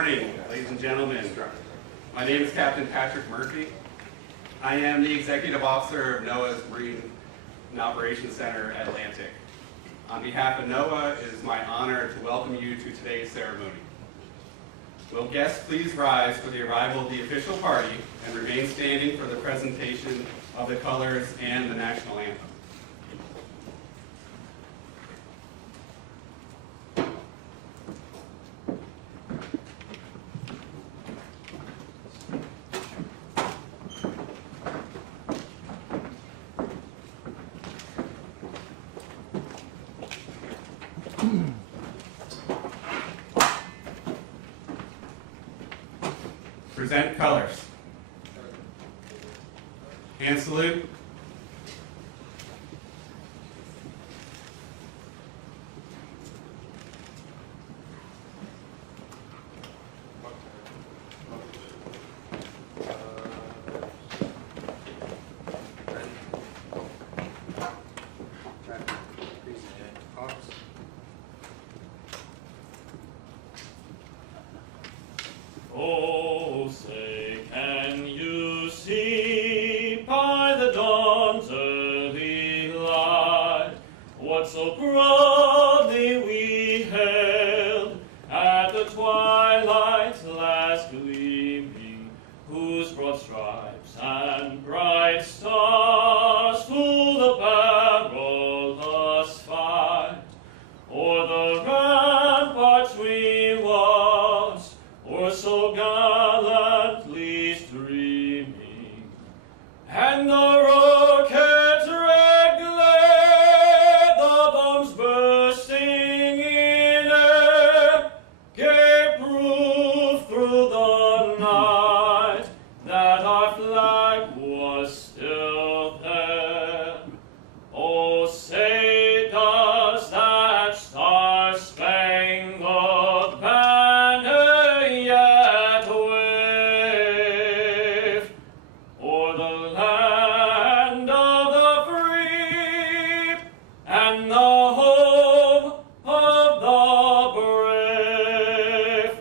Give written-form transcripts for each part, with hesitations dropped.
morning, ladies and gentlemen. My name is Captain Patrick Murphy. I am the Executive Officer of NOAA's Marine and Operations Center, Atlantic. On behalf of NOAA, it is my honor to welcome you to today's ceremony. Will guests please rise for the arrival of the official party and remain standing for the presentation of the colors and the national anthem. Present colors. Hand salute. Oh, say, can you see by the dawn's early light what so proudly we hailed at the twilight's last gleaming, whose broad stripes and bright stars full the perilous fight o'er the ramparts we watched, or so gallantly streaming, and the rocket's red glare, the bombs bursting in air, gave proof through the night that our flag was still there. Oh, say does that star-spangled banner yet wave o'er the land of the free and the home of the brave?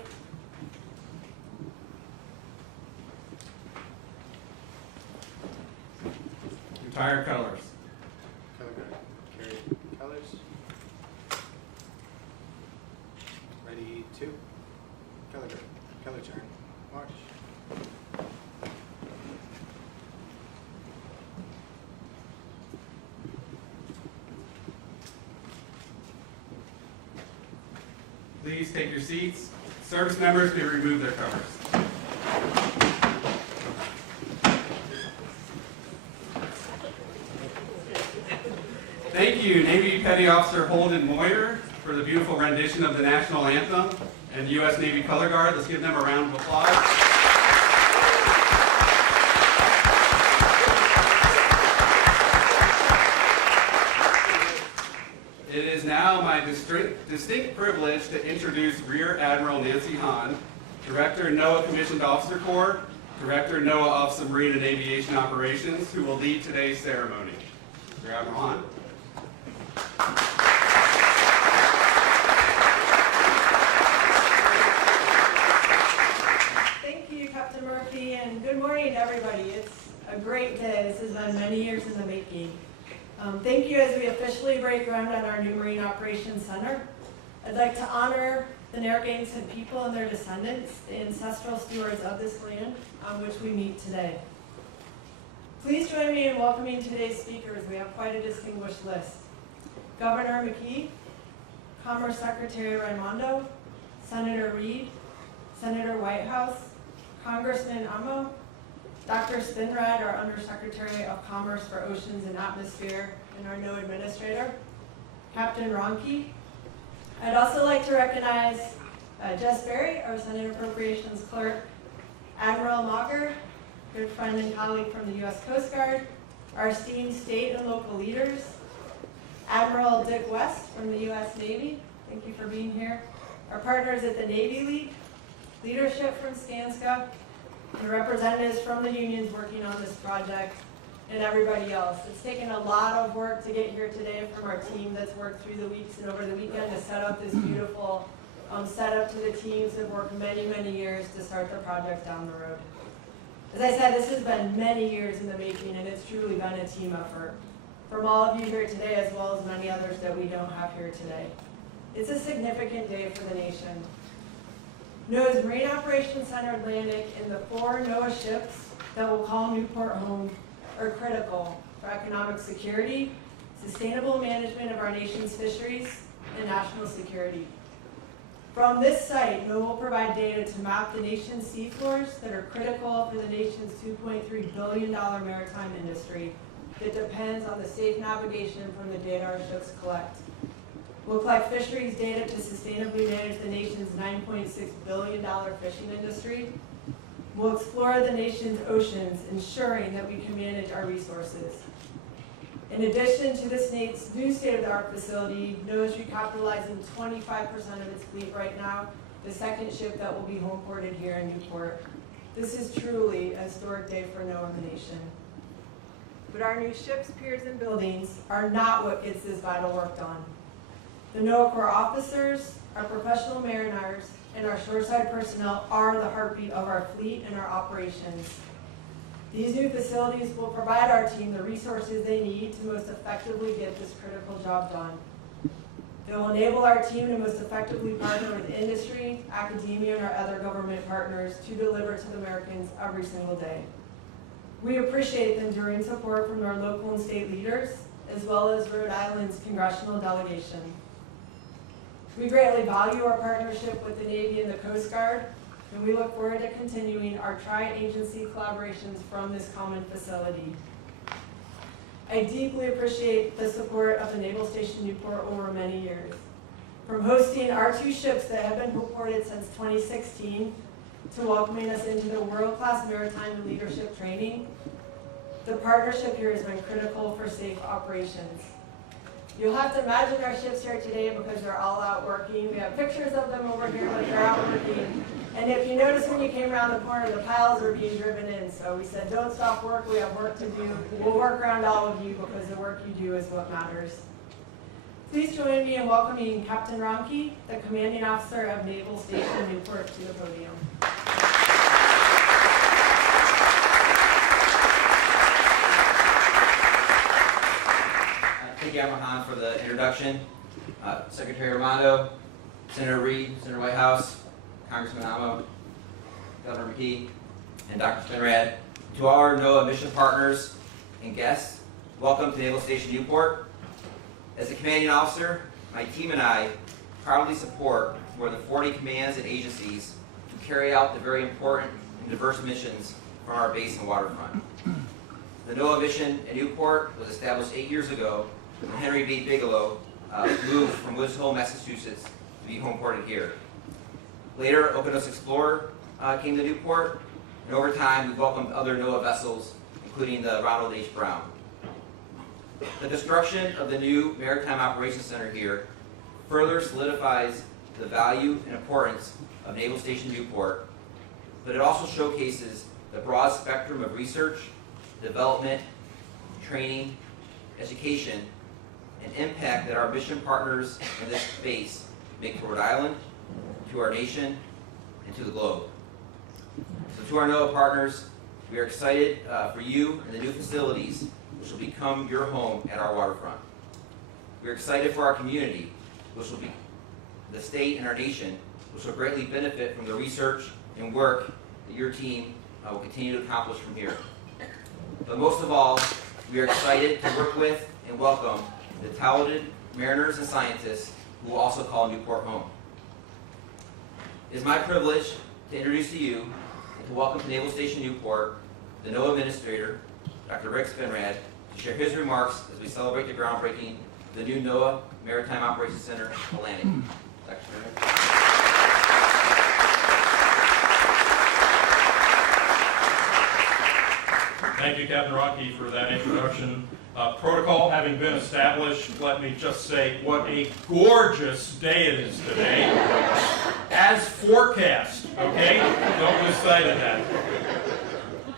Entire colors. Color guard. Carry colors. Ready, two. Color guard. Color turn. March. Please take your seats. Service members may remove their covers. Thank you, Navy Petty Officer Holden Moyer, for the beautiful rendition of the national anthem, and the U.S. Navy Color Guard. Let's give them a round of applause. It is now my distinct privilege to introduce Rear Admiral Nancy Hahn, Director, NOAA Commissioned Officer Corps, Director, NOAA Office of Marine and Aviation Operations, who will lead today's ceremony. Rear Admiral Hahn. Thank you, Captain Murphy, and good morning to everybody. It's a great day. This has been many years in the making. Thank you as we officially break ground on our new Marine Operations Center. I'd like to honor the Narragansett people and their descendants, the ancestral stewards of this land on which we meet today. Please join me in welcoming today's speakers. We have quite a distinguished list. Governor McKee, Commerce Secretary Raimondo, Senator Reed, Senator Whitehouse, Congressman Amo, Dr. Spinrad, our Undersecretary of Commerce for Oceans and Atmosphere, and our NOAA Administrator, Captain Ronke. I'd also like to recognize Jess Berry, our Senate Appropriations Clerk, Admiral Mager, good friend and colleague from the U.S. Coast Guard, our esteemed state and local leaders, Admiral Dick West from the U.S. Navy, thank you for being here, our partners at the Navy League, leadership from Skanska, and representatives from the unions working on this project, and everybody else. It's taken a lot of work to get here today from our team that's worked through the weeks and over the weekend to set up this beautiful set up to the teams that have worked many, many years to start the project down the road. As I said, this has been many years in the making, and it's truly been a team effort. From all of you here today, as well as many others that we don't have here today. It's a significant day for the nation. NOAA's Marine Operations Center Atlantic and the 4 NOAA ships that will call Newport home are critical for economic security, sustainable management of our nation's fisheries, and national security. From this site, NOAA will provide data to map the nation's seafloors that are critical for the nation's $2.3 billion maritime industry that depends on the safe navigation from the data our ships collect. We'll collect fisheries data to sustainably manage the nation's $9.6 billion fishing industry. We'll explore the nation's oceans, ensuring that we can manage our resources. In addition to this new state-of-the-art facility, NOAA is recapitalizing 25% of its fleet right now, the second ship that will be home ported here in Newport. This is truly a historic day for NOAA and the nation. But our new ships, piers, and buildings are not what gets this vital work done. The NOAA Corps officers, our professional mariners, and our shoreside personnel are the heartbeat of our fleet and our operations. These new facilities will provide our team the resources they need to most effectively get this critical job done. They will enable our team to most effectively partner with industry, academia, and our other government partners to deliver to the Americans every single day. We appreciate the enduring support from our local and state leaders, as well as Rhode Island's congressional delegation. We greatly value our partnership with the Navy and the Coast Guard, and we look forward to continuing our tri-agency collaborations from this common facility. I deeply appreciate the support of the Naval Station Newport over many years. From hosting our 2 ships that have been reported since 2016, to welcoming us into the world-class maritime and leadership training, the partnership here has been critical for safe operations. You'll have to imagine our ships here today because they're all out working. We have pictures of them over here, but they're out working. And if you notice when you came around the corner, the piles are being driven in. So we said, don't stop work, we have work to do. We'll work around all of you because the work you do is what matters. Please join me in welcoming Captain Ronke, the Commanding Officer of Naval Station Newport, to the podium. Thank you, Amahan, for the introduction. Secretary Raimondo, Senator Reed, Senator Whitehouse, Congressman Amo, Governor McKee, and Dr. Spinrad. To all our NOAA mission partners and guests, welcome to Naval Station Newport. As a commanding officer, my team and I proudly support more than 40 commands and agencies to carry out the very important and diverse missions from our base and waterfront. The NOAA mission in Newport was established 8 years ago when Henry B. Bigelow moved from Woods Hole, Massachusetts to be home ported here. Later, Okeanos Explorer came to Newport, and over time we welcomed other NOAA vessels, including the Ronald H. Brown. The construction of the new Maritime Operations Center here further solidifies the value and importance of Naval Station Newport, but it also showcases the broad spectrum of research, development, training, education, and impact that our mission partners in this base make to Rhode Island, to our nation, and to the globe. So to our NOAA partners, we are excited for you and the new facilities which will become your home at our waterfront. We are excited for our community, which will be the state and our nation, which will greatly benefit from the research and work that your team will continue to accomplish from here. But most of all, we are excited to work with and welcome the talented mariners and scientists who will also call Newport home. It is my privilege to introduce to you and to welcome to Naval Station Newport the NOAA Administrator, Dr. Rick Spinrad, to share his remarks as we celebrate the groundbreaking of the new NOAA Maritime Operations Center, Atlantic. Dr. Spinrad. Thank you, Captain Rocky, for that introduction. Protocol having been established, let me just say what a gorgeous day it is today. As forecast, okay? Don't lose sight of that.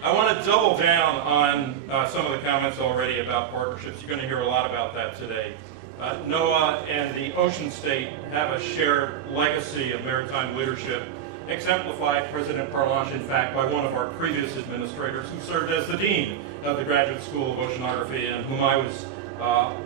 I want to double down on some of the comments already about partnerships. You're going to hear a lot about that today. NOAA and the ocean state have a shared legacy of maritime leadership, exemplified, President Parlage, in fact, by one of our previous administrators who served as the Dean of the Graduate School of Oceanography and whom I was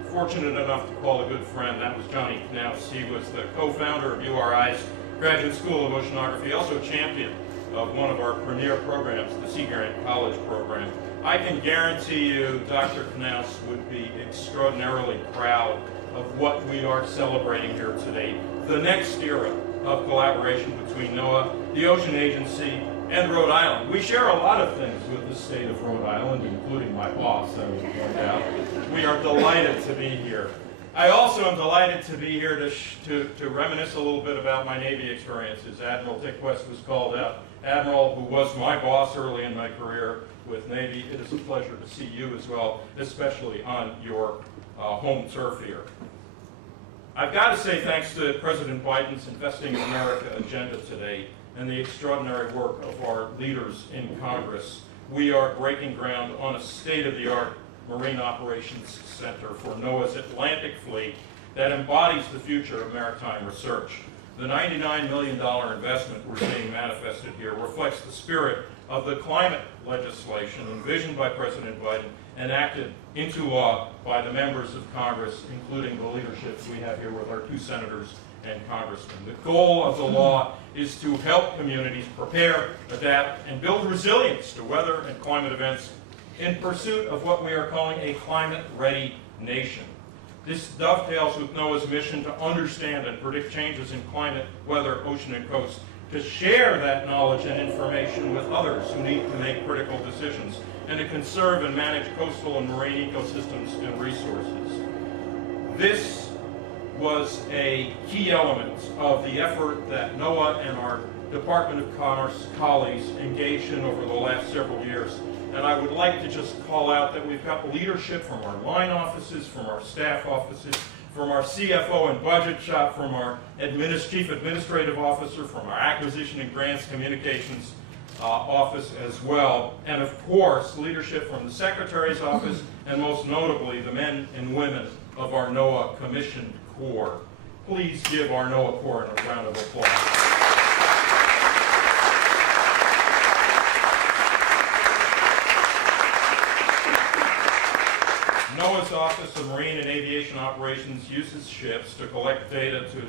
fortunate enough to call a good friend. That was Johnny Knaus. He was the co-founder of URI's Graduate School of Oceanography, also champion of one of our premier programs, the Sea Grant College program. I can guarantee you Dr. Knaus would be extraordinarily proud of what we are celebrating here today, the next era of collaboration between NOAA, the Ocean Agency, and Rhode Island. We share a lot of things with the state of Rhode Island, including my boss, I would point out. We are delighted to be here. I also am delighted to be here to reminisce a little bit about my Navy experiences. Admiral Dick West was called out. Admiral, who was my boss early in my career with Navy, it is a pleasure to see you as well, especially on your home turf here. I've got to say thanks to President Biden's Investing in America agenda today and the extraordinary work of our leaders in Congress. We are breaking ground on a state-of-the-art Marine Operations Center for NOAA's Atlantic Fleet that embodies the future of maritime research. The $99 million investment we're seeing manifested here reflects the spirit of the climate legislation envisioned by President Biden and acted into law by the members of Congress, including the leadership we have here with our 2 senators and congressmen. The goal of the law is to help communities prepare, adapt, and build resilience to weather and climate events in pursuit of what we are calling a climate-ready nation. This dovetails with NOAA's mission to understand and predict changes in climate, weather, ocean, and coast, to share that knowledge and information with others who need to make critical decisions, and to conserve and manage coastal and marine ecosystems and resources. This was a key element of the effort that NOAA and our Department of Commerce colleagues engaged in over the last several years. And I would like to just call out that we've got leadership from our line offices, from our staff offices, from our CFO and budget shop, from our Chief Administrative Officer, from our Acquisition and Grants Communications Office as well, and of course, leadership from the Secretary's Office, and most notably, the men and women of our NOAA Commissioned Corps. Please give our NOAA Corps a round of applause. NOAA's Office of Marine and Aviation Operations uses ships to collect data to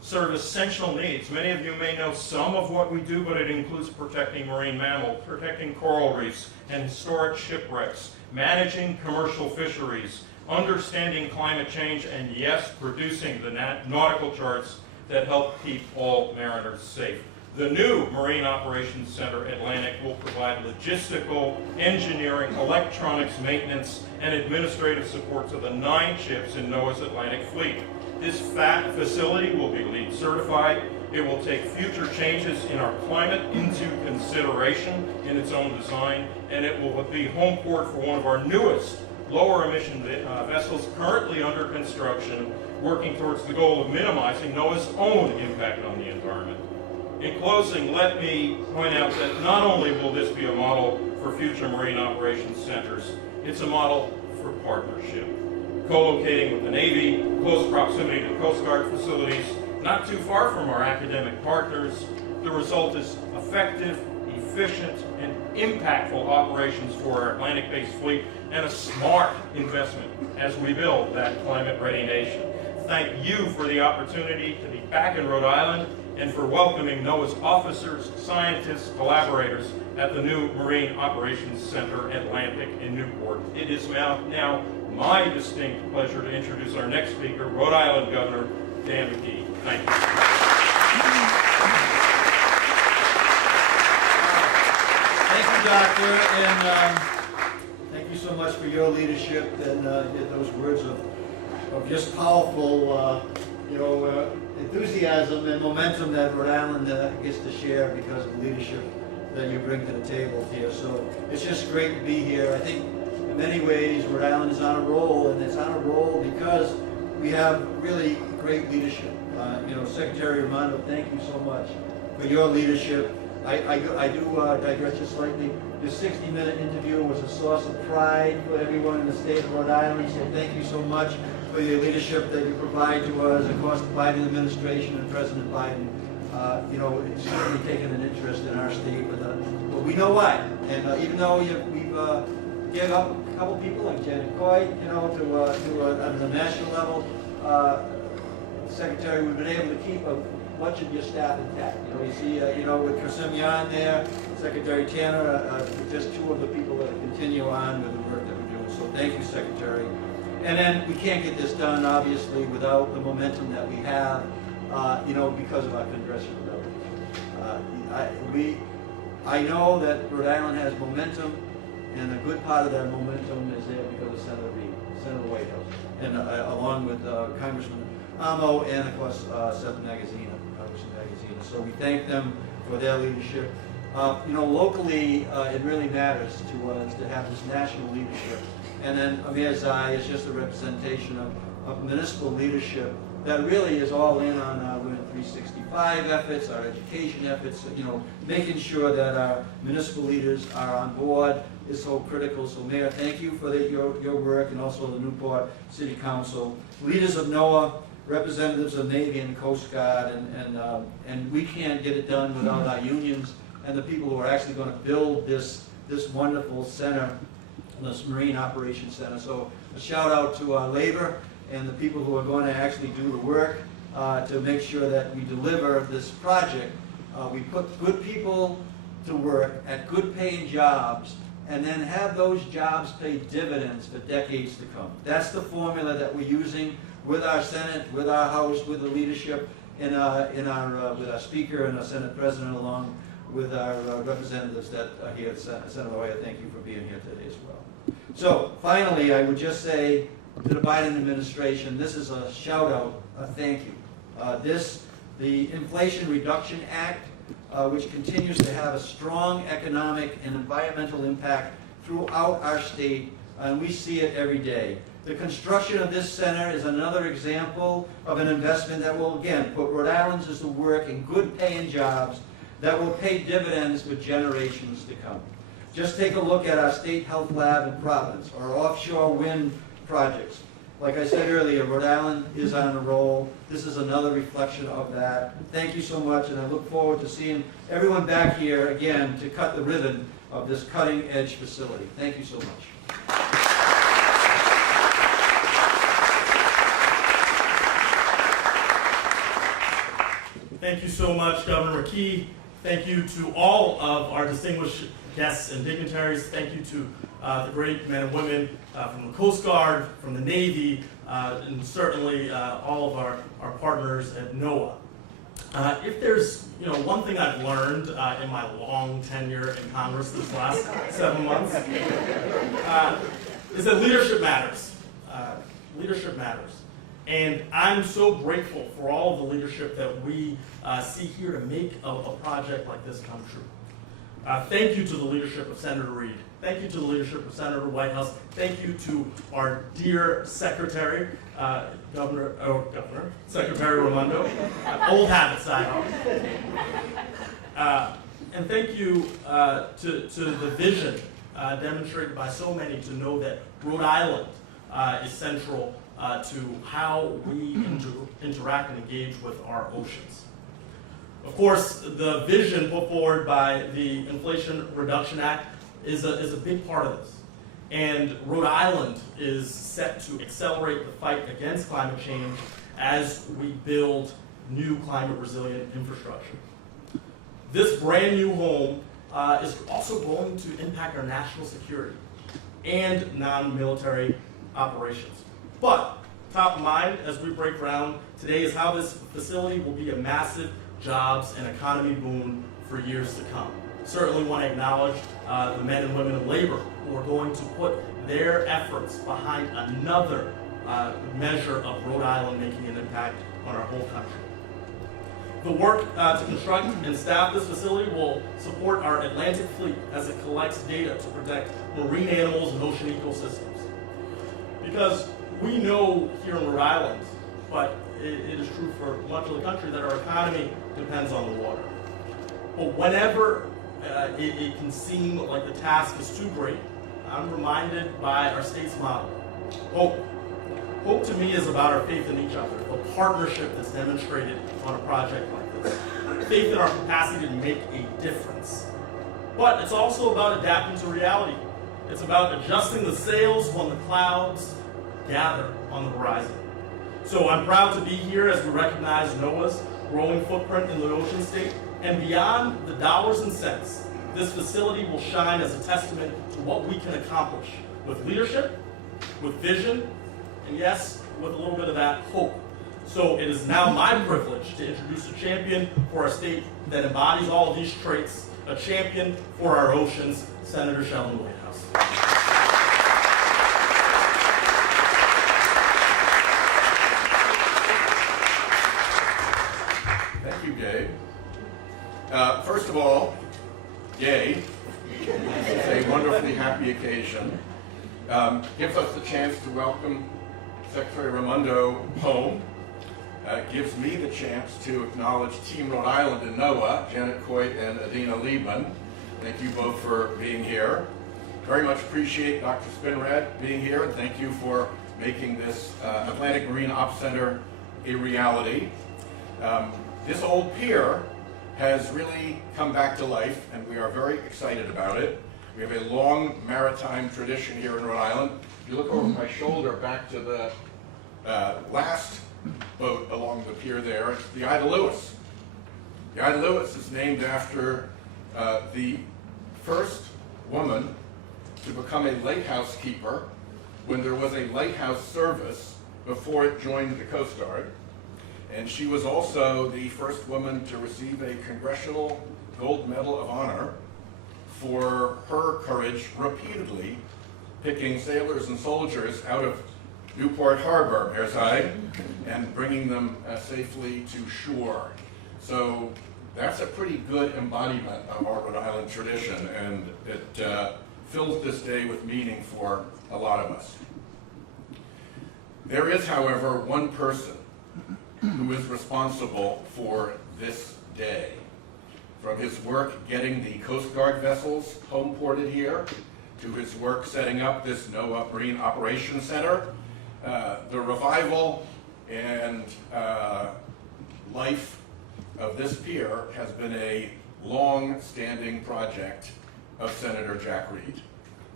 serve essential needs. Many of you may know some of what we do, but it includes protecting marine mammals, protecting coral reefs and historic shipwrecks, managing commercial fisheries, understanding climate change, and yes, producing the nautical charts that help keep all mariners safe. The new Marine Operations Center Atlantic will provide logistical, engineering, electronics, maintenance, and administrative support to the 9 ships in NOAA's Atlantic Fleet. This facility will be LEED certified. It will take future changes in our climate into consideration in its own design, and it will be home port for one of our newest lower emission vessels currently under construction, working towards the goal of minimizing NOAA's own impact on the environment. In closing, let me point out that not only will this be a model for future marine operations centers, it's a model for partnership. Co-locating with the Navy, close proximity to Coast Guard facilities, not too far from our academic partners, the result is effective, efficient, and impactful operations for our Atlantic-based fleet and a smart investment as we build that climate-ready nation. Thank you for the opportunity to be back in Rhode Island and for welcoming NOAA's officers, scientists, collaborators at the new Marine Operations Center Atlantic in Newport. It is now my distinct pleasure to introduce our next speaker, Rhode Island Governor Dan McKee. Thank you. Thank you, Doctor, and thank you so much for your leadership and those words of just powerful, enthusiasm and momentum that Rhode Island gets to share because of the leadership that you bring to the table here. So it's just great to be here. I think in many ways Rhode Island is on a roll, and it's on a roll because we have really great leadership. Secretary Raimondo, thank you so much for your leadership. I do digress just slightly. This 60-minute interview was a source of pride for everyone in the state of Rhode Island, so thank you so much for your leadership that you provide to us. Of course, the Biden administration and President Biden, it's certainly taken an interest in our state, but we know why. And even though we've gave up a couple people like Janet Coy, on the national level, Secretary, we've been able to keep a bunch of your staff intact. You see, with Kasim Yan there, Secretary Tanner, just two of the people that continue on with the work that we're doing. So thank you, Secretary. And then we can't get this done, obviously, without the momentum that we have, because of our congressional delegation. I know that Rhode Island has momentum, and a good part of that momentum is there because of Senator Reid, Senator Whitehouse, and along with Congressman Amo and, of course, Seth Magazine, Congressman Magazine. So we thank them for their leadership. Locally, it really matters to us to have this national leadership. And then Amir Zai is just a representation of municipal leadership that really is all in on our Women 365 efforts, our education efforts, making sure that our municipal leaders are on board is so critical. So Mayor, thank you for your work, and also the Newport City Council, leaders of NOAA, representatives of Navy and Coast Guard, and we can't get it done without our unions and the people who are actually going to build this wonderful center, this Marine Operations Center. So a shout out to our labor and the people who are going to actually do the work to make sure that we deliver this project. We put good people to work at good paying jobs, and then have those jobs pay dividends for decades to come. That's the formula that we're using with our Senate, with our House, with the leadership, with our Speaker and our Senate President, along with our representatives that are here. Senator Hoyer, thank you for being here today as well. So finally, I would just say to the Biden administration, this is a shout out, a thank you. The Inflation Reduction Act, which continues to have a strong economic and environmental impact throughout our state, and we see it every day. The construction of this center is another example of an investment that will, again, put Rhode Islanders to work in good paying jobs that will pay dividends for generations to come. Just take a look at our state health lab in Providence, our offshore wind projects. Like I said earlier, Rhode Island is on a roll. This is another reflection of that. Thank you so much, and I look forward to seeing everyone back here again to cut the ribbon of this cutting-edge facility. Thank you so much. Thank you so much, Governor McKee. Thank you to all of our distinguished guests and dignitaries. Thank you to the great men and women from the Coast Guard, from the Navy, and certainly all of our partners at NOAA. If there's one thing I've learned in my long tenure in Congress this last 7 months, is that leadership matters. Leadership matters. And I'm so grateful for all of the leadership that we see here to make a project like this come true. Thank you to the leadership of Senator Reid. Thank you to the leadership of Senator Whitehouse. Thank you to our dear Secretary, Secretary Raimondo. Old habits die hard. And thank you to the vision demonstrated by so many to know that Rhode Island is central to how we interact and engage with our oceans. Of course, the vision put forward by the Inflation Reduction Act is a big part of this. And Rhode Island is set to accelerate the fight against climate change as we build new climate resilient infrastructure. This brand new home is also going to impact our national security and non-military operations. But top of mind as we break ground today is how this facility will be a massive jobs and economy boom for years to come. Certainly want to acknowledge the men and women of labor who are going to put their efforts behind another measure of Rhode Island making an impact on our whole country. The work to construct and staff this facility will support our Atlantic fleet as it collects data to protect marine animals and ocean ecosystems. Because we know here in Rhode Island, but it is true for much of the country, that our economy depends on the water. But whenever it can seem like the task is too great, I'm reminded by our state's motto, quote, Hope to me is about our faith in each other, the partnership that's demonstrated on a project like this, faith in our capacity to make a difference. But it's also about adapting to reality. It's about adjusting the sails when the clouds gather on the horizon. So I'm proud to be here as we recognize NOAA's growing footprint in the ocean state, and beyond the dollars and cents, this facility will shine as a testament to what we can accomplish with leadership, with vision, and yes, with a little bit of that hope. So it is now my privilege to introduce a champion for our state that embodies all of these traits, a champion for our oceans, Senator Sheldon Whitehouse. Thank you, Gabe. First of all, yay. This is a wonderfully happy occasion. Gives us the chance to welcome Secretary Raimondo home. Gives me the chance to acknowledge Team Rhode Island and NOAA, Janet Coit and Adina Liebman. Thank you both for being here. Very much appreciate Dr. Spinrad being here, and thank you for making this Atlantic Marine Ops Center a reality. This old pier has really come back to life, and we are very excited about it. We have a long maritime tradition here in Rhode Island. If you look over my shoulder back to the last boat along the pier there, it's the Ida Lewis. The Ida Lewis is named after the first woman to become a lighthouse keeper when there was a lighthouse service before it joined the Coast Guard. And she was also the first woman to receive a Congressional Gold Medal of Honor for her courage repeatedly picking sailors and soldiers out of Newport Harbor, airside, and bringing them safely to shore. So that's a pretty good embodiment of our Rhode Island tradition, and it fills this day with meaning for a lot of us. There is, however, one person who is responsible for this day. From his work getting the Coast Guard vessels home ported here, to his work setting up this NOAA Marine Operations Center, the revival and life of this pier has been a long-standing project of Senator Jack Reed.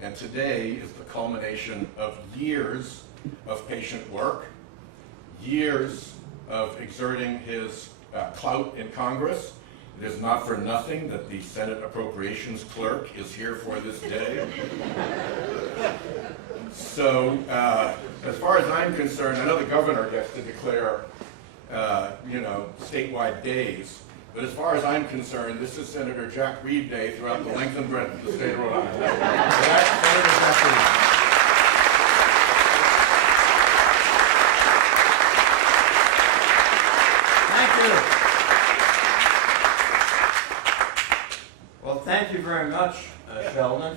And today is the culmination of years of patient work, years of exerting his clout in Congress. It is not for nothing that the Senate Appropriations Clerk is here for this day. So, as far as I'm concerned, I know the governor gets to declare, statewide days, but as far as I'm concerned, this is Senator Jack Reed Day throughout the length and breadth of the state of Rhode Island. Senator Jack Reed. Well, thank you very much, Sheldon,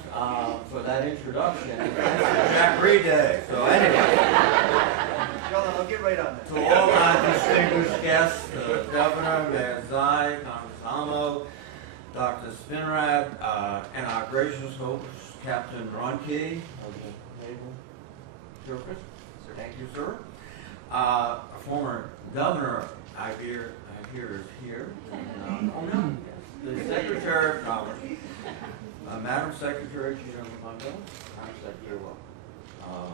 for that introduction. It's Jack Reed Day. So anyway, Sheldon, I'll get right on that. to all my distinguished guests, the Governor, Mayor Zai, Congress Amo, Dr. Spinrad, and our gracious host, Captain Ronke of the Naval Surface. Thank you, sir. A former governor, I hear is here. The Secretary of Commerce, Madam Secretary Gina Raimondo, Madam Secretary, welcome.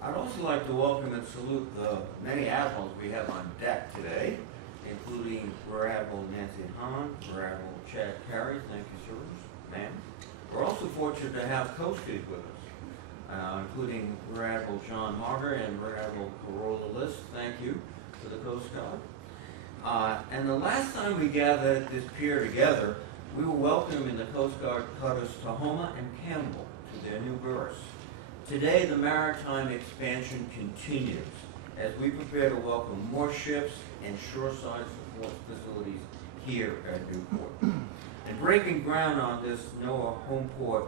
I'd also like to welcome and salute the many admirals we have on deck today, including Rear Admiral Nancy Hahn, Rear Admiral Chad Carey, thank you, sir, ma'am. We're also fortunate to have Coast Guard with us, including Rear Admiral John Harder and Rear Admiral Corolla List, thank you to the Coast Guard. And the last time we gathered at this pier together, we were welcoming the Coast Guard cutters Tahoma and Campbell to their new berths. Today, the maritime expansion continues as we prepare to welcome more ships and shoreside support facilities here at Newport. And breaking ground on this NOAA home port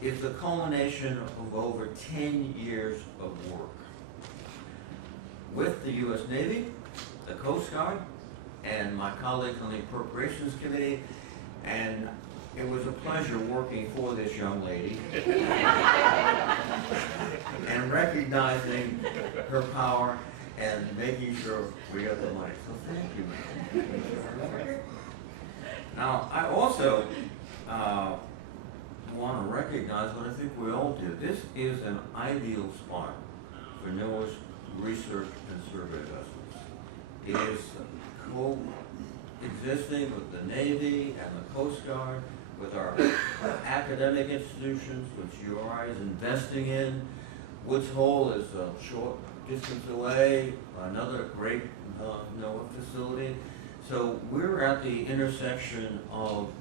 is the culmination of over 10 years of work with the U.S. Navy, the Coast Guard, and my colleagues on the Appropriations Committee, and It was a pleasure working for this young lady and recognizing her power and making sure we got the money. So thank you. Now, I also want to recognize what I think we all do. This is an ideal spot for NOAA's research and survey vessels. It is coexisting with the Navy and the Coast Guard, with our academic institutions, which URI is investing in. Woods Hole is a short distance away, another great NOAA facility. So we're at the intersection of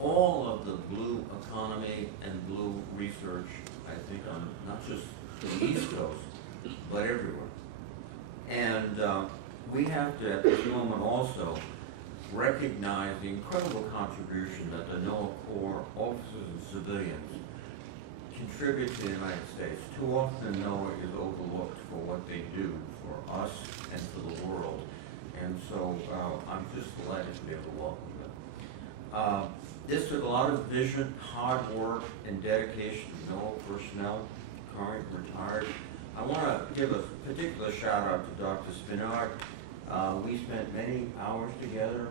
all of the blue economy and blue research, I think, on not just the East Coast, but everywhere. And we have to, at this moment also, recognize the incredible contribution that the NOAA Corps officers and civilians contribute to the United States. Too often NOAA is overlooked for what they do for us and for the world. And so I'm just delighted to be able to welcome them. This took a lot of vision, hard work, and dedication of NOAA personnel, current, retired. I want to give a particular shout out to Dr. Spinard. We spent many hours together.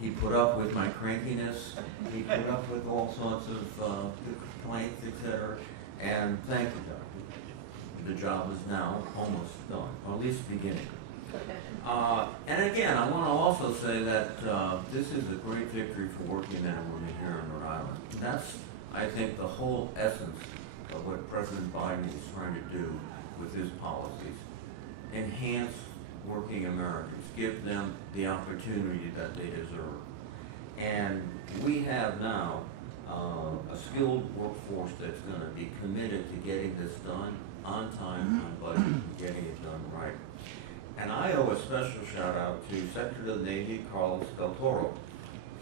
He put up with my crankiness. He put up with all sorts of complaints, etc. And thank you, Doctor. The job is now almost done, or at least beginning. And again, I want to also say that this is a great victory for working men and women here in Rhode Island. And that's, I think, the whole essence of what President Biden is trying to do with his policies. Enhance working Americans, give them the opportunity that they deserve. And we have now a skilled workforce that's going to be committed to getting this done on time, on budget, and getting it done right. And I owe a special shout out to Secretary of the Navy, Carlos Del Toro,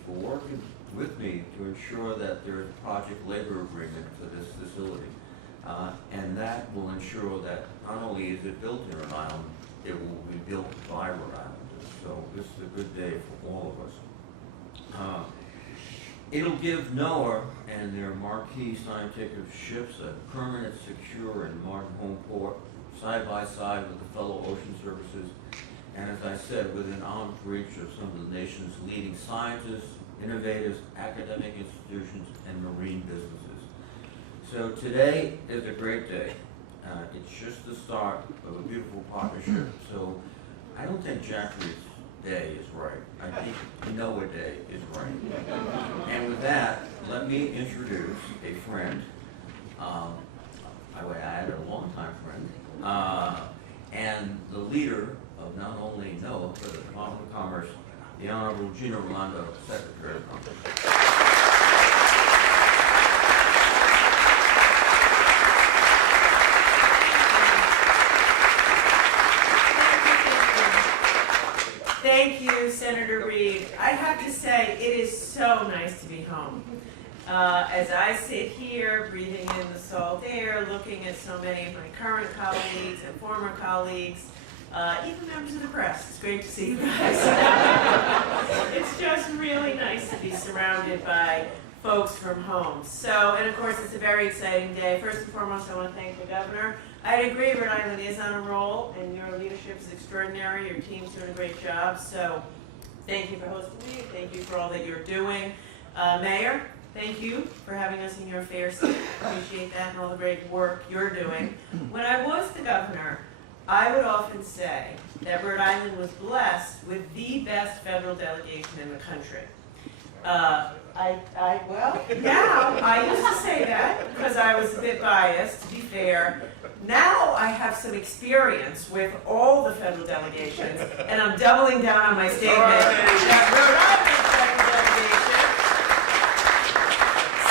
for working with me to ensure that there is a project labor agreement for this facility. And that will ensure that not only is it built in Rhode Island, it will be built by Rhode Islanders. So this is a good day for all of us. It'll give NOAA and their marquee scientific ships a permanent, secure, and modern home port, side by side with the fellow ocean services, and as I said, within arm's reach of some of the nation's leading scientists, innovators, academic institutions, and marine businesses. So today is a great day. It's just the start of a beautiful partnership. So I don't think Jackie's day is right. I think NOAA Day is right. And with that, let me introduce a friend. I add a longtime friend. And the leader of not only NOAA, but the Department of Commerce, the Honorable Gina Raimondo, Secretary of Commerce. Thank you, Senator Reed. I have to say, it is so nice to be home. As I sit here, breathing in the salt air, looking at so many of my current colleagues and former colleagues, even members of the press, it's great to see you guys. It's just really nice to be surrounded by folks from home. So, and of course, it's a very exciting day. First and foremost, I want to thank the governor. I agree, Rhode Island is on a roll, and your leadership is extraordinary. Your team's doing a great job. So, thank you for hosting me. Thank you for all that you're doing. Mayor, thank you for having us in your affairs seat. Appreciate that and all the great work you're doing. When I was the governor, I would often say that Rhode Island was blessed with the best federal delegation in the country. Well, now, I used to say that because I was a bit biased, to be fair. Now I have some experience with all the federal delegations, and I'm doubling down on my statement that Rhode Island federal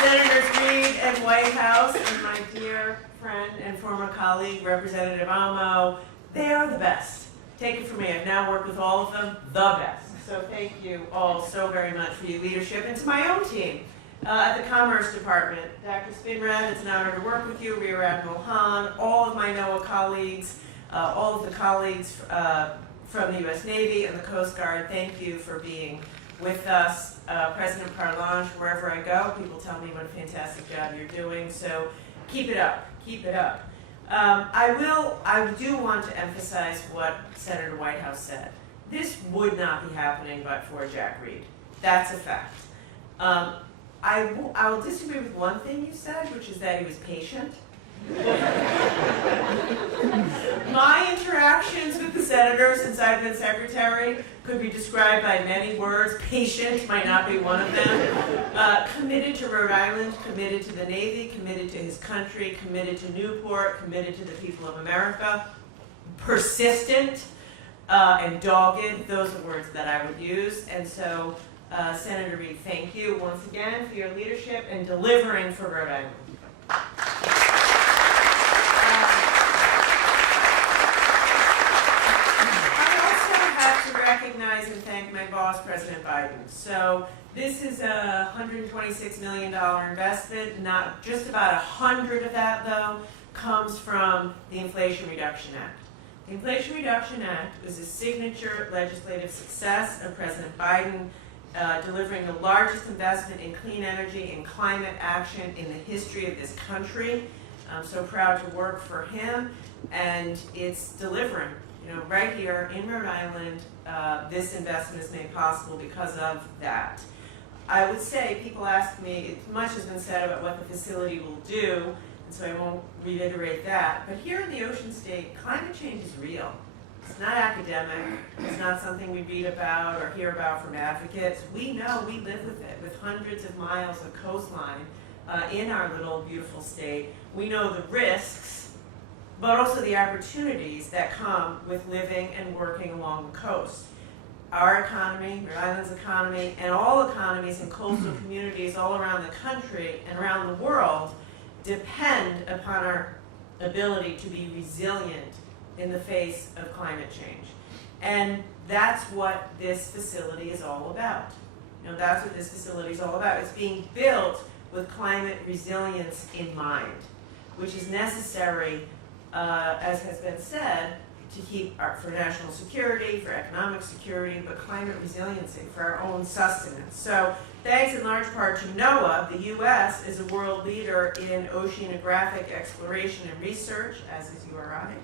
delegation, Senators Reed and Whitehouse, and my dear friend and former colleague, Representative Amo, they are the best. Take it from me, I've now worked with all of them, the best. So thank you all so very much for your leadership, and to my own team at the Commerce Department. Dr. Spinrad, it's an honor to work with you, Rear Admiral Hahn, all of my NOAA colleagues, all of the colleagues from the U.S. Navy and the Coast Guard, thank you for being with us. President Parlange, wherever I go, people tell me what a fantastic job you're doing, so keep it up, keep it up. I do want to emphasize what Senator Whitehouse said. This would not be happening but for Jack Reed. That's a fact. I will disagree with one thing you said, which is that he was patient. My interactions with the senator since I've been secretary could be described by many words. Patient might not be one of them. Committed to Rhode Island, committed to the Navy, committed to his country, committed to Newport, committed to the people of America. Persistent and dogged, those are words that I would use. And so, Senator Reed, thank you once again for your leadership and delivering for Rhode Island. Recognize and thank my boss, President Biden. So this is a $126 million investment. Not just about 100 of that, though, comes from the Inflation Reduction Act. The Inflation Reduction Act was a signature legislative success of President Biden, delivering the largest investment in clean energy and climate action in the history of this country. I'm so proud to work for him, and it's delivering. You know, right here in Rhode Island, this investment is made possible because of that. I would say, people ask me, much has been said about what the facility will do, and so I won't reiterate that. But here in the Ocean State, climate change is real. It's not academic. It's not something we read about or hear about from advocates. We know, we live with it, with hundreds of miles of coastline in our little beautiful state. We know the risks, but also the opportunities that come with living and working along the coast. Our economy, Rhode Island's economy, and all economies and coastal communities all around the country and around the world depend upon our ability to be resilient in the face of climate change. And that's what this facility is all about. You know, that's what this facility is all about. It's being built with climate resilience in mind, which is necessary, as has been said, to keep for national security, for economic security, but climate resiliency, for our own sustenance. So thanks in large part to NOAA, the U.S. is a world leader in oceanographic exploration and research, as is URI,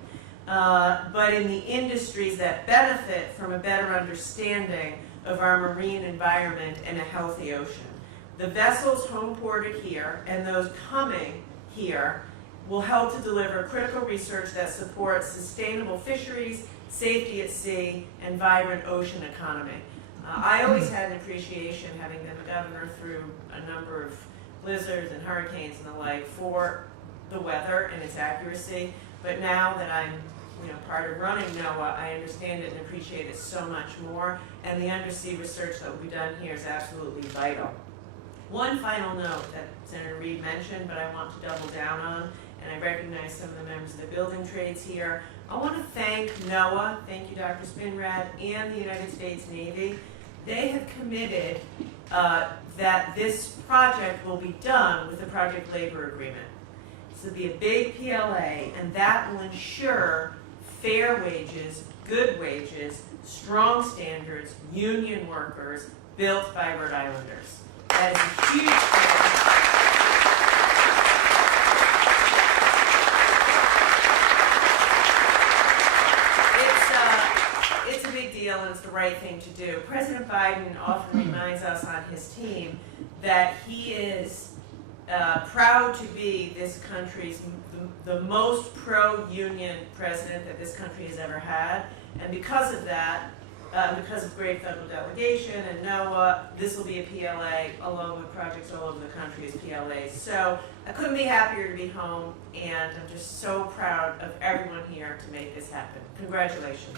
but in the industries that benefit from a better understanding of our marine environment and a healthy ocean. The vessels home ported here and those coming here will help to deliver critical research that supports sustainable fisheries, safety at sea, and vibrant ocean economy. I always had an appreciation, having been the governor through a number of blizzards and hurricanes and the like, for the weather and its accuracy. But now that I'm part of running NOAA, I understand it and appreciate it so much more. And the undersea research that will be done here is absolutely vital. One final note that Senator Reed mentioned, but I want to double down on, and I recognize some of the members of the building trades here. I want to thank NOAA, thank you Dr. Spinrad, and the United States Navy. They have committed that this project will be done with a project labor agreement. This will be a big PLA, and that will ensure fair wages, good wages, strong standards, union workers, built by Rhode Islanders. That is a huge thing. It's a big deal, and it's the right thing to do. President Biden often reminds us on his team that he is proud to be this country's the most pro-union president that this country has ever had, and because of that, because of great federal delegation and NOAA, this will be a PLA along with projects all over the country as PLAs. So I couldn't be happier to be home, and I'm just so proud of everyone here to make this happen. Congratulations.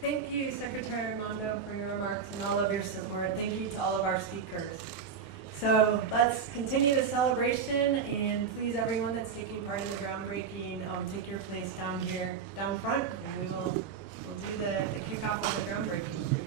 Thank you, Secretary Raimondo, for your remarks and all of your support. Thank you to all of our speakers. So let's continue the celebration, and please, everyone that's taking part in the groundbreaking, take your place down here, down front, and we'll do the kickoff of the groundbreaking.